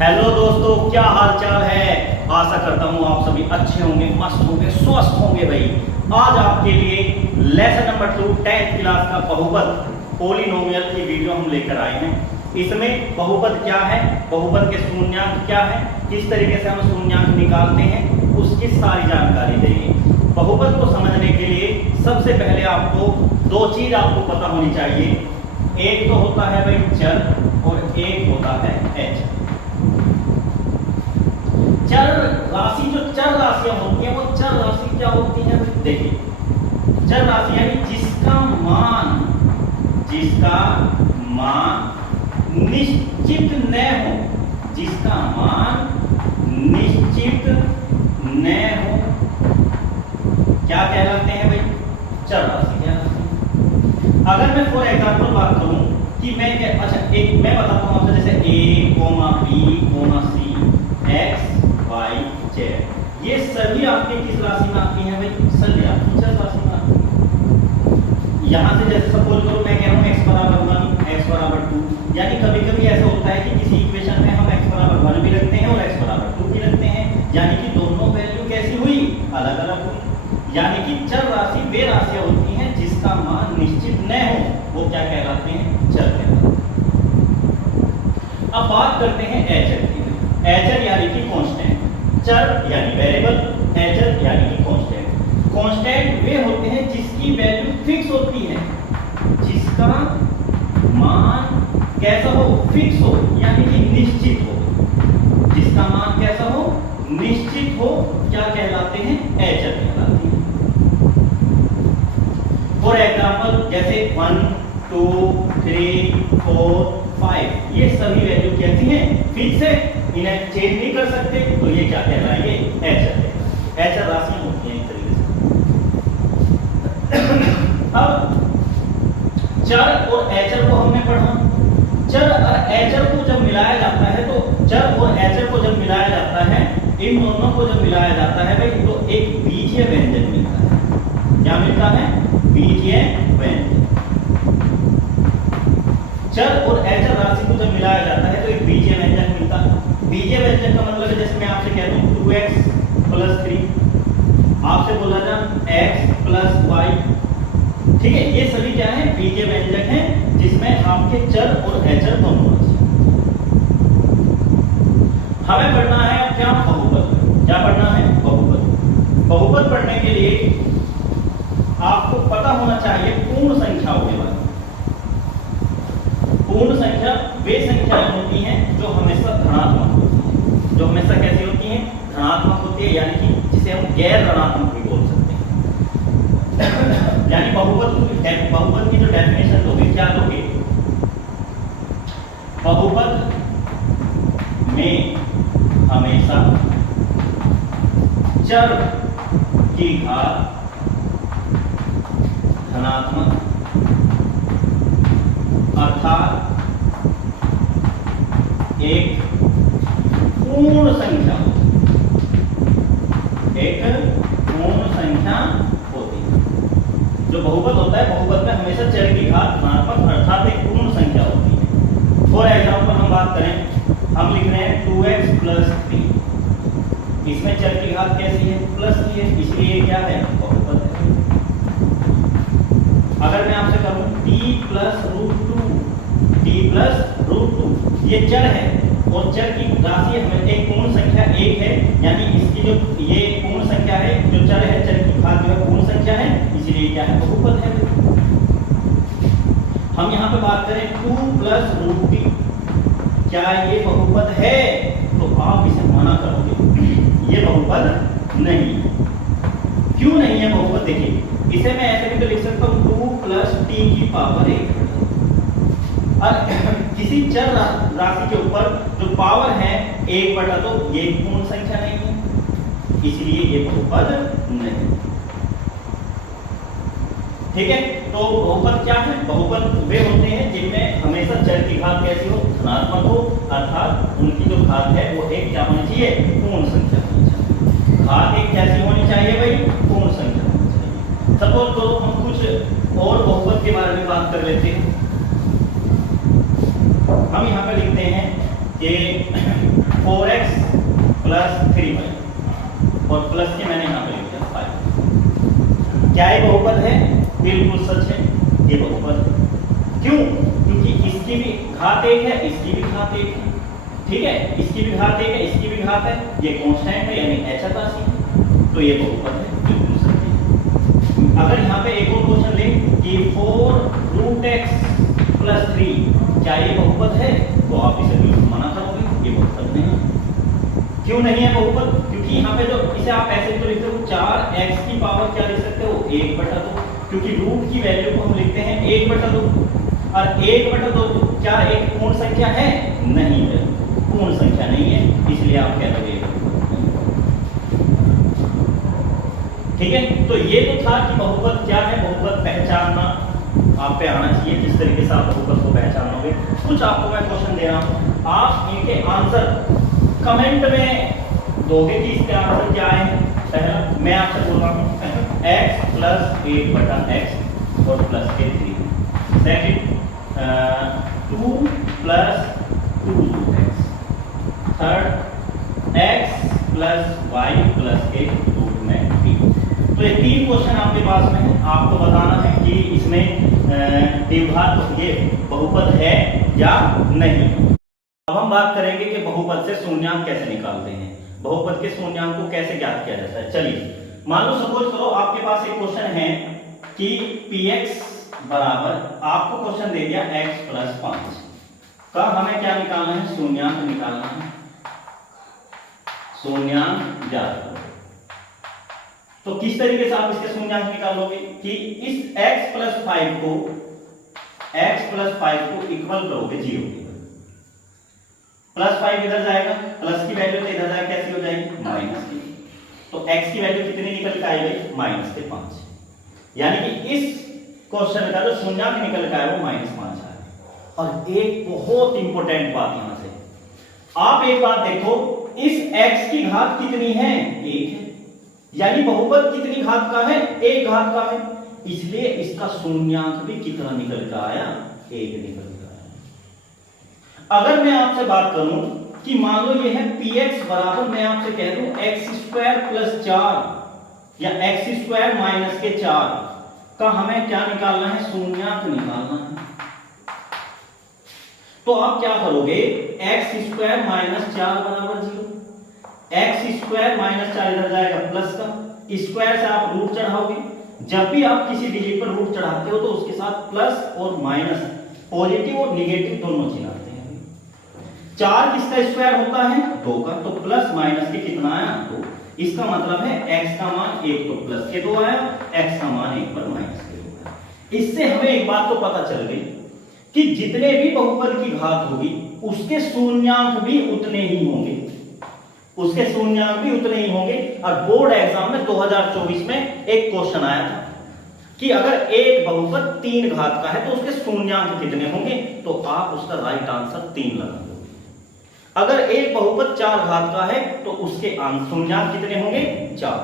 Hello दोस्तों, क्या हाल चाल है। आशा करता हूँ आप सभी अच्छे होंगे, मस्त होंगे, स्वस्थ होंगे। भाई आज आपके लिए लेसन नंबर 2 10th क्लास का बहुपद पॉलिनोमियल की वीडियो हम लेकर आए हैं। इसमें बहुपद क्या है, बहुपद के शून्यांक क्या है, किस तरीके से हम शून्यांक निकालते हैं, उसकी सारी जानकारी देंगे। बहुपद को समझने के लिए सबसे पहले आपको दो चीज आपको पता होनी चाहिए। एक तो होता है भाई चर और एक होता है एच। चर राशि, जो चर राशियां होती हैं वो चर राशि क्या होती है देखिए। चर राशि यानी जिसका मान निश्चित न हो, जिसका मान निश्चित न हो, क्या कहलाते हैं भाई, चर राशि कहलाते हैं। अगर मैं फॉर एग्जांपल बात करूं कि मैं मैं बताता हूं आपसे, जैसे a, b, c, x, y, z, ये सभी आपके किस राशि में आती हैं भाई, सभी आपकी चर राशि में आती है। यहां से जैसे सपोज करो मैं कह रहा हूं x बराबर 1, x बराबर 2, यानी कभी कभी ऐसा होता है कि किसी इक्वेशन में हम x बराबर 1 भी रखते हैं और x बराबर 2 भी रखते हैं, यानी कि दोनों वैल्यू कैसी हुई, अलग अलग हुई। यानी कि चर राशि वे राशियां होती हैं जिसका मान निश्चित न हो, वो क्या कहलाते हैं, चर कहलाते हैं। अब बात करते हैं एचर की। एचर यानी कि कांस्टेंट, चर यानी वेरिएबल, एचर यानी कि कांस्टेंट। कांस्टेंट वे होते हैं जिसकी वैल्यू फिक्स होती है, जिसका मान कैसा हो, फिक्स हो, यानी कि निश्चित हो। जिसका मान कैसा हो, निश्चित हो, क्या कहलाते हैं, एचर कहलाते हैं। फॉर एग्जांपल जैसे 1, 2, 3, 4, 5, ये सभी वैल्यू कहती हैं फिक्स है, इन्हें चेंज नहीं कर सकते, तो ये क्या कहलाएंगे, एचर। एचर राशियां होती हैं एक तरीके से। अब चर और एचर को हमने पढ़ा। चर और एचर को जब मिलाया जाता है, तो चर और एचर को जब मिलाया जाता है, इन दोनों को जब मिलाया जाता है भाई, तो एक बीजीय व्यंजन मिलता है। क्या मिलता है, बीजीय व्यंजन। चर और एचर राशि को जब मिलाया जाता है तो एक बीजीय व्यंजन मिलता है। बीजीय व्यंजन का मतलब है, जैसे मैं आपसे कह दूं 2x + 3, आपसे बोला जा x + y, ठीक है, ये सभी क्या है, बीजीय व्यंजक हैं जिसमें आपके चर और एचर दोनों राशि। हमें पढ़ना है क्या, बहुपद। क्या पढ़ना है, बहुपद। बहुपद पढ़ने के लिए आपको पता होना चाहिए पूर्ण संख्याओं के बारे में। पूर्ण संख्या वे संख्याएं होती हैं जो हमेशा धनात्मक होती हैं, जो हमेशा कैसी होती हैं, धनात्मक होती है, यानी कि जिसे हम गैर ऋणात्मक भी बोल सकते हैं। यानी बहुपद की जो डेफिनेशन दोगे, क्या दोगे, बहुपद में हमेशा चर की घात धनात्मक, अर्थात एक पूर्ण संख्या, एक पूर्ण संख्या होती है। जो बहुपद होता है, बहुपद में हमेशा चर की घात धनात्मक अर्थात एक पूर्ण संख्या होती है। फॉर एग्जांपल हम बात करें, हम लिख रहे हैं 2x + 3, इसमें चर की घात कैसी है, प्लस की है, इसलिए क्या है, बहुपद है। अगर मैं आपसे कहूं t + √2, ये चर है और चर की राशि हमें एक पूर्ण संख्या 1 है, यानी इसकी जो ये पूर्ण संख्या है, जो चर है, चर की घात जो है पूर्ण संख्या है, इसलिए क्या है, बहुपद है। हम यहाँ पे बात करें 2 + √3, क्या ये बहुपद है, तो आप इसे मना करोगे, ये बहुपद नहीं है। क्यों नहीं है बहुपद, देखिए इसे मैं ऐसे भी तो लिख सकता हूँ 2 + t⁻1। और किसी चर राशि के ऊपर जो पावर है 1/2, तो ये पूर्ण संख्या नहीं है, इसलिए ये बहुपद नहीं। ठीक है, तो बहुपद क्या है, बहुपद वे होते हैं जिनमें हमेशा चर की घात कैसी हो, धनात्मक हो, अर्थात उनकी जो घात है वो एक क्या होनी चाहिए, पूर्ण संख्या होनी चाहिए। घात एक कैसी होनी चाहिए भाई, पूर्ण संख्या होनी चाहिए। सपोज करो हम कुछ और बहुपद के बारे में बात कर लेते हैं। हम यहाँ पे लिखते हैं कि 4x प्लस 3y और प्लस के मैंने यहाँ पे लिख दिया 5। क्या ये बहुपद है? बिल्कुल सच है, ये बहुपद है। क्यों? क्योंकि इसकी भी घात 1 है, इसकी भी घात 1 है, ठीक है, इसकी भी घात 1 है, इसकी भी घात है, ये कांस्टेंट है यानी अचर, तो ये बहुपद है, बिल्कुल सच है। अगर यहाँ पे एक और क्वेश्चन लें कि 4√x प्लस 3 क्या ये बहुपद है, तो आप इसे बिल्कुल मना करोगे, ये बहुपद नहीं है। क्यों नहीं है बहुपद? क्योंकि यहाँ पे जो इसे आप ऐसे तो लिखते हो 4x की पावर क्या लिख सकते हो 1/2, क्योंकि रूट की वैल्यू को हम लिखते हैं 1/2 और 1/2 क्या एक पूर्ण संख्या है? नहीं है, पूर्ण संख्या नहीं है, इसलिए आप कह दोगे। ठीक है, तो ये तो था कि बहुपद क्या है, बहुपद पहचानना आप पे आना चाहिए, जिस तरीके से आप बहुपद को पहचानोगे। कुछ आपको मैं क्वेश्चन दे रहा हूं, आप इनके आंसर कमेंट में दोगे कि इसके आंसर क्या है। पहला मैं आपसे बोल रहा हूं x प्लस 1/x और प्लस के 3। Second 2 plus 2x। Third x plus y plus के रूट में 3। तो ये 3 क्वेश्चन आपके पास में है, आपको बताना है कि इसमें द्विघात ये बहुपद है या नहीं। अब हम बात करेंगे कि बहुपद से शून्यांक कैसे निकालते हैं, बहुपद के शून्यांक को कैसे ज्ञात किया जाता है। चलिए मान लो सपोज करो आपके पास एक क्वेश्चन है कि px बराबर, आपको क्वेश्चन दे दिया x प्लस 5 का हमें क्या निकालना है, शून्यांक निकालना है, शून्यांक ज्ञात करो। तो किस तरीके से आप इसके शून्यांक निकालोगे कि इस x प्लस 5 को इक्वल करोगे 0 के, प्लस 5 इधर जाएगा, प्लस की वैल्यू तो इधर जाएगा, कैसी हो जाएगी माइनस की, तो x की वैल्यू कितनी निकल के आएगी माइनस के 5, यानी कि इस क्वेश्चन का जो शून्यांक निकल के आया वो -5 आया। और एक बहुत इंपॉर्टेंट बात यहां से आप एक बात देखो, इस x की घात कितनी है 1 है, यानी बहुपद कितनी घात का है 1 घात का है, इसलिए इसका शून्यांक भी कितना निकल के आया 1 निकल के आया। अगर मैं आपसे बात करूं कि मान लो ये है px बराबर, मैं आपसे कह दूं x² प्लस 4 या x² माइनस के 4 का हमें क्या निकालना है, शून्यांक निकालना है, तो आप क्या करोगे, x² माइनस 4 बराबर 0, x² माइनस 4 इधर जाएगा प्लस का, स्क्वायर से आप रूट चढ़ाओगे, जब भी आप किसी डिजिट पर रूट चढ़ाते हो तो उसके साथ प्लस और माइनस, पॉजिटिव और निगेटिव दोनों चिन्ह आते हैं। 4 किसका स्क्वायर होता है 2 का, तो प्लस माइनस के कितना आया 2, इसका मतलब है x का मान 1 तो प्लस के 2 आया, x का मान 1 पर माइनस के 2 आया। इससे हमें एक बात तो पता चल गई कि जितने भी बहुपद की घात होगी उसके शून्यांक भी उतने ही होंगे, उसके शून्यांक भी उतने ही होंगे। और बोर्ड एग्जाम में 2024 में एक क्वेश्चन आया था कि अगर एक बहुपद 3 घात का है तो उसके शून्यांक कितने होंगे, तो आप उसका राइट आंसर 3 लगा दोगे। अगर एक बहुपद 4 घात का है तो उसके शून्यांक कितने होंगे 4।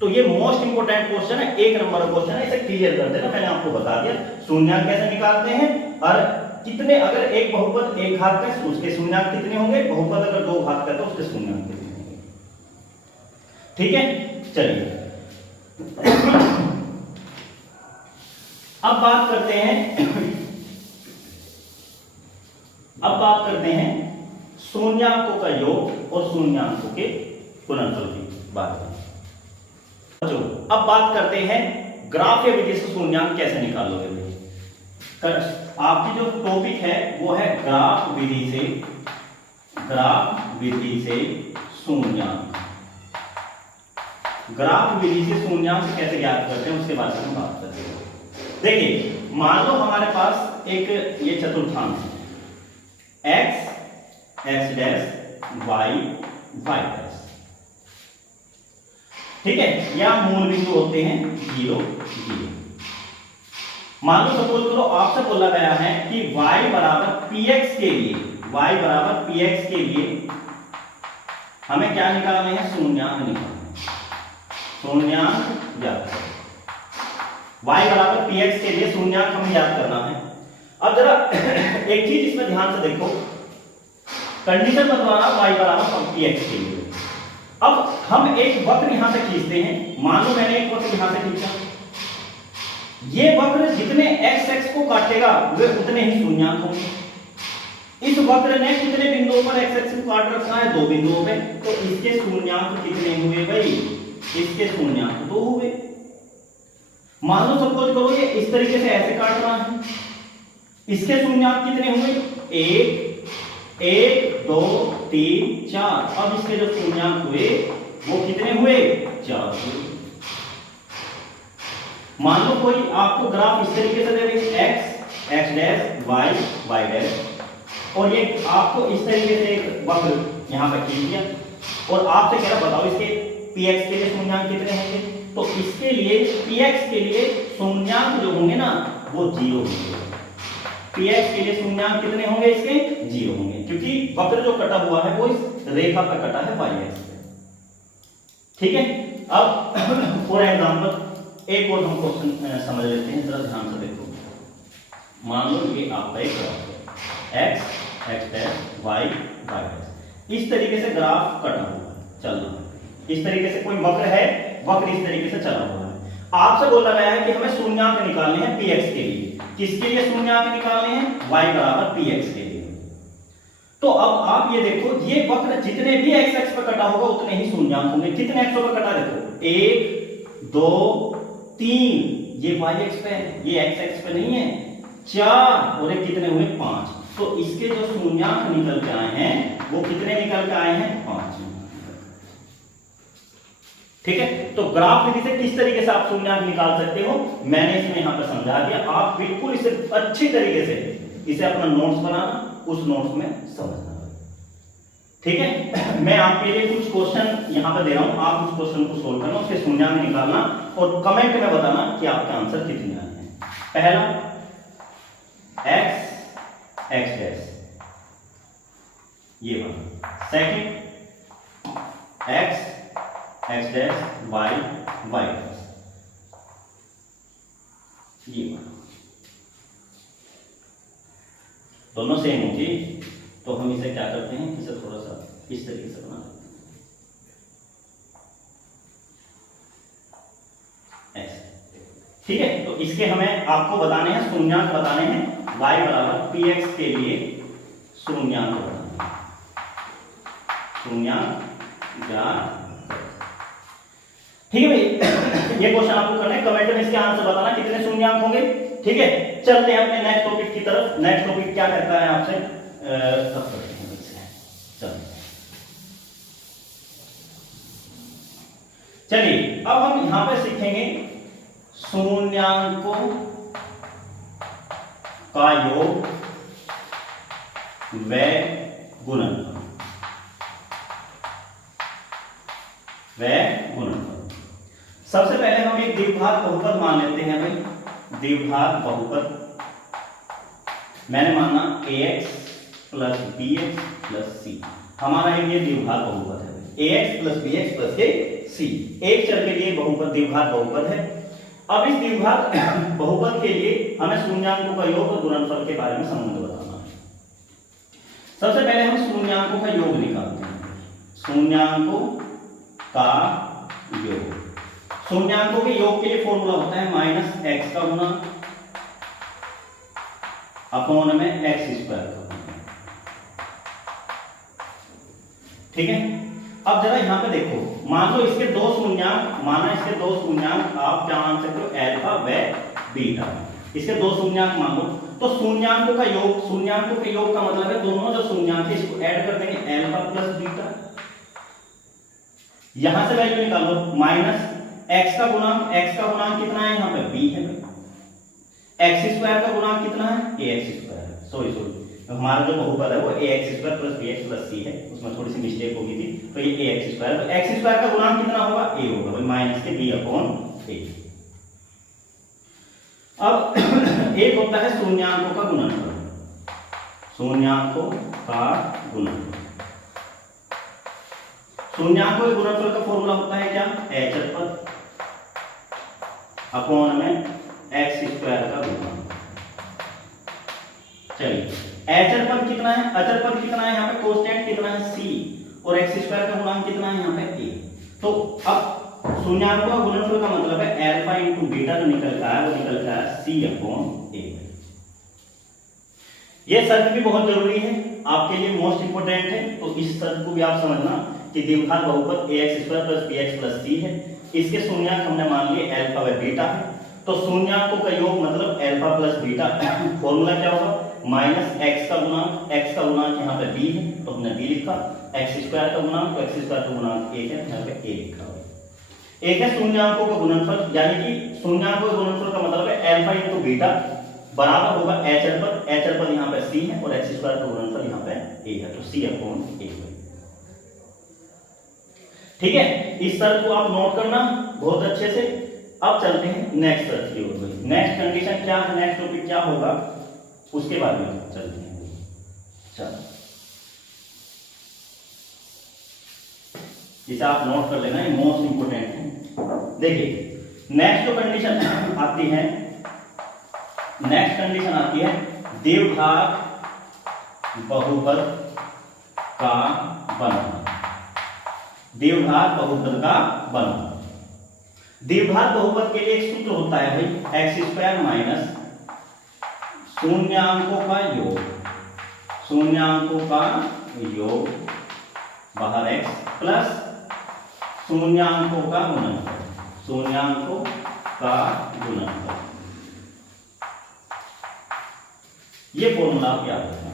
तो ये मोस्ट इंपोर्टेंट क्वेश्चन है, 1 नंबर का क्वेश्चन है, इसे क्लियर कर देना, मैंने आपको बता दिया शून्यांक कैसे निकालते हैं और कितने, अगर एक बहुपद 1 घात का है तो उसके शून्यांक कितने होंगे, बहुपद अगर 2 घात का है तो उसके शून्यांक कितने होंगे। ठीक है, चलिए अब बात करते हैं शून्यांकों का योग और शून्यांकों के गुणनफल की बात। अब बात करते हैं ग्राफ या विधि से शून्यांक कैसे निकालोगे। आपकी जो टॉपिक है वो है ग्राफ विधि से शून्यांक। ग्राफ विधि से शून्यांक कैसे ज्ञात करते हैं उसके बारे में बात करते हैं। देखिए मान लो हमारे पास एक ये चतुर्थांश है, x dash y y dash, ठीक है, या मूल बिंदु होते हैं 0 0। मान लो सपोज करो आपसे बोला गया है कि y बराबर px के लिए हमें क्या निकालना है, शून्यांक निकालना है, शून्यांक ज्ञात करें। y बराबर px के लिए शून्यांक हमें याद करना है। अब जरा एक चीज इसमें ध्यान से देखो, कंडीशन बतलाना y बराबर px के लिए। अब हम एक वक्र यहां से खींचते हैं। मान लो मैंने एक वक्र यहां से खींचा, ये वक्र जितने x x को काटेगा वे उतने ही शून्यांक होंगे। इस वक्र ने कितने बिंदुओं पर x x को काट रखा है? 2 बिंदुओं पे। तो इसके शून्यांक कितने हुए भाई? इसके शून्यांक 2 हुए। मान लो सपोज करो ये इस तरीके से ऐसे काट रहा है, इसके शून्यांक कितने हुए? 1 1 2 3 4। अब इसके जो शून्यांक हुए वो कितने हुए? 4 हुए। मान लो कोई आपको ग्राफ इस तरीके से दे रही है, x x dash y y dash, और ये आपको इस तरीके से एक वक्र यहां पर खींच दिया और आपसे कह रहा बताओ इसके px के लिए शून्यांक कितने होंगे? तो इसके लिए px के लिए शून्यांक जो होंगे ना वो 0 होंगे। px के लिए शून्यांक कितने होंगे? इसके 0 होंगे, क्योंकि वक्र जो कटा हुआ है वो इस रेखा पर कटा है y एक्स पे। ठीक है। अब फॉर एग्जांपल एक और हम क्वेश्चन समझ लेते हैं, जरा ध्यान से देखो। मान लो ये आपका एक ग्राफ है, x x dash y y dash, इस तरीके से ग्राफ कटा हुआ है, चल रहा है। इस तरीके से कोई वक्र है, वक्र इस तरीके से चला हुआ है। आपसे बोला गया है कि हमें शून्यांक निकालने हैं px के लिए। किसके लिए शून्यांक निकालने हैं? y बराबर px के लिए। तो अब आप ये देखो, ये वक्र जितने भी x x पर कटा होगा उतने ही शून्यांक होंगे। कितने x पर कटा? देखो 1 2 3, ये y एक्स पे है, ये x एक्स पे नहीं है। 4 और ये कितने हुए? 5। तो इसके जो शून्यांक निकल के आए हैं वो कितने निकल के आए हैं? 5। ठीक है। तो ग्राफ विधि से किस तरीके से आप शून्यांक निकाल सकते हो मैंने इसमें यहां पर समझा दिया। आप बिल्कुल इसे अच्छी तरीके से इसे अपना नोट्स बनाना, उस नोट्स में समझना। ठीक है। मैं आपके लिए कुछ क्वेश्चन यहां पर दे रहा हूं, आप उस क्वेश्चन को सोल्व करना, उसके शून्यांक निकालना और कमेंट में बताना कि आपके आंसर कितने आए हैं। पहला x x डैश, ये वाला। Second x x dash y y dash, ये वाला। दोनों सेम होंगे, तो हम इसे क्या करते हैं, इसे थोड़ा सा इस तरीके से बना लेते हैं ऐसे। ठीक है। तो इसके हमें आपको बताने हैं शून्यांक, बताने हैं y बराबर px के लिए शून्यांक बताने हैं। शून्यांक ज्ञात। ठीक है भाई, ये क्वेश्चन आपको करना है, कमेंट में इसके आंसर बताना कितने शून्यांक होंगे। ठीक है। चलते हैं अपने नेक्स्ट टॉपिक की तरफ। नेक्स्ट टॉपिक क्या कहता है आपसे, सब करते हैं चलिए अब हम यहां पे सीखेंगे शून्यांकों का योग व गुणनफल। सबसे पहले हम एक द्विघात बहुपद मान लेते हैं भाई। द्विघात बहुपद मैंने माना ax plus bx plus c, हमारा ये द्विघात बहुपद है। ax plus bx plus c एक चर के लिए बहुपद द्विघात बहुपद है। अब इस द्विघात बहुपद के लिए हमें शून्याङ्कों का योग और गुणनफल के बारे में संबंध बताना है। सबसे पहले हम शून्याङ्कों का योग निकालते हैं। शून्याङ्कों का योग, शून्याङ्कों के योग के लिए फॉर्मूला होता है माइनस x का गुना अपॉन में x स्क्वायर का गुना। ठीक है। अब जरा यहां पे देखो, मान लो इसके दो शून्याङ्क, माना इसके दो शून्याङ्क आप क्या मान सकते हो, अल्फा व बीटा। इसके दो शून्याङ्क मान लो, तो शून्याङ्कों का योग, शून्याङ्कों के योग का मतलब है दोनों जो शून्याङ्क है इसको ऐड कर देंगे, अल्फा प्लस बीटा। यहां से वैल्यू निकालो, माइनस x का गुणांक, x का गुणांक कितना है यहाँ पे b है, x स्क्वायर का गुणांक कितना है, ax स्क्वायर। सॉरी हमारा जो बहुपद है वो ax square plus bx plus c है, उसमें थोड़ी सी मिस्टेक होगी थी, तो ये ax स्क्वायर, तो x स्क्वायर का गुणांक कितना होगा, a होगा भाई, माइनस के b अपॉन a। अब एक होता है शून्याङ्कों का गुणनफल, शून्याङ्कों का गुणनफल। शून्याङ्कों के गुणनफल का फॉर्मूला होता है क्या, h पद अपॉन में x स्क्वायर का गुणनफल। चलिए अचर पद कितना है, अचर पद कितना है यहाँ पे, कांस्टेंट कितना है c, और x स्क्वायर का गुणांक कितना है यहाँ पे a। तो अब शून्यांकों का गुणनफल का मतलब है अल्फा इंटू बीटा जो निकल का है वो निकल का है c अपॉन a। ये शर्त भी बहुत जरूरी है आपके लिए, मोस्ट इंपोर्टेंट है। तो इस शर्त को भी आप समझना कि द्विघात बहुपद ax square plus bx plus c है, इसके शून्यांक हमने मान लिए अल्फा व बीटा है। तो शून्याकों का योग मतलब अल्फा प्लस बीटा, फॉर्मूला क्या होगा, माइनस x का गुणांक, x का गुणांक यहाँ पे b है तो हमने b लिखा, x स्क्वायर का गुणांक, तो x स्क्वायर का गुणांक a है, यहाँ पे a लिखा हुआ है। एक है शून्याकों का गुणनफल, यानी कि शून्याकों के गुणनफल का मतलब है अल्फा इंटू बीटा बराबर होगा एचर पद, एचर पद यहाँ पे c है और x स्क्वायर का गुणनफल यहाँ पे a है, तो c अपॉन a। ठीक है, इस शर्त को आप नोट करना बहुत अच्छे से। अब चलते हैं नेक्स्ट शर्त की ओर। नेक्स्ट कंडीशन क्या है, नेक्स्ट टॉपिक क्या होगा उसके बारे में चलते हैं। चलो इसे आप नोट कर लेना, ये मोस्ट इंपोर्टेंट है। देखिए नेक्स्ट जो कंडीशन आती है, नेक्स्ट कंडीशन आती है द्विघात बहुपद का बनना। द्विघात बहुपद का बनना, द्विघात बहुपद के लिए एक सूत्र होता है भाई, एक्स स्क्वायर माइनस शून्याकों का योग, शून्याकों का योग बाहर x प्लस शून्याकों का गुणनफल, शून्याकों का गुणनफल। ये फॉर्मूला आप याद रखना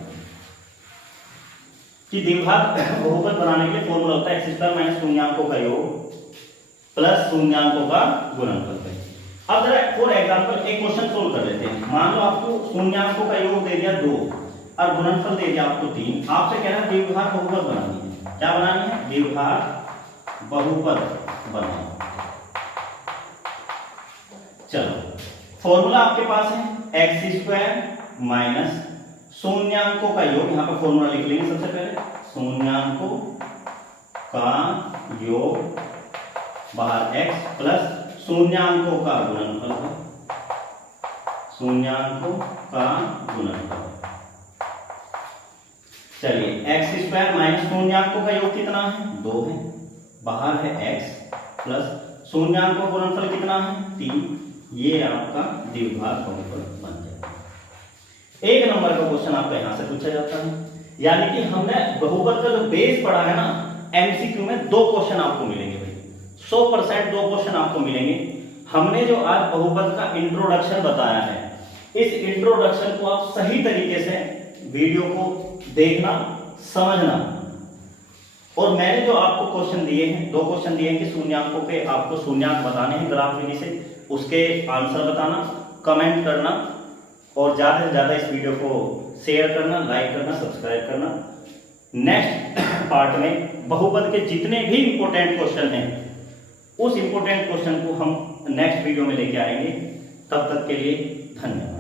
कि द्विघात बहुपद बनाने के लिए फॉर्मूला होता है एक्स स्क्वायर माइनस शून्याकों का योग प्लस शून्याकों का गुणनफल। अब जरा फॉर एग्जांपल एक क्वेश्चन सोल्व कर लेते हैं। मान लो आपको शून्याकों का योग दे दिया 2 और गुणनफल दे दिया आपको 3, आपसे कह रहा है द्विघात बहुपद बनानी है। क्या बनानी है, द्विघात बहुपद बनानी। चलो फॉर्मूला आपके पास है एक्स स्क्वायर माइनस शून्याकों का योग, यहां पर फॉर्मूला लिख लेंगे सबसे पहले, शून्याकों का योग बाहर x प्लस शून्याकों का गुणनफल है, शून्याकों का गुणनफल। चलिए एक्स स्क्वायर माइनस शून्याकों का योग कितना है, 2 है, बाहर है x प्लस शून्याकों का गुणनफल कितना है, 3। ये आपका द्विघात बहुपद बन जाएगा। एक नंबर का क्वेश्चन आपका यहां से पूछा जाता है, यानी कि हमने बहुपद का जो बेस पढ़ा है ना, एमसीक्यू में 2 क्वेश्चन आपको मिलेंगे भाई, 100% 2 क्वेश्चन आपको मिलेंगे। हमने जो आज बहुपद का इंट्रोडक्शन बताया है, इस इंट्रोडक्शन को आप सही तरीके से वीडियो को देखना, समझना। और मैंने जो आपको क्वेश्चन दिए हैं, 2 क्वेश्चन दिए हैं कि शून्याकों के आपको शून्याक बताने हैं ग्राफ विधि से, उसके आंसर बताना, कमेंट करना और ज्यादा से ज्यादा इस वीडियो को शेयर करना, लाइक करना, सब्सक्राइब करना। नेक्स्ट पार्ट में बहुपद के जितने भी इंपॉर्टेंट क्वेश्चन हैं, उस इंपॉर्टेंट क्वेश्चन को हम नेक्स्ट वीडियो में लेके आएंगे। तब तक के लिए धन्यवाद।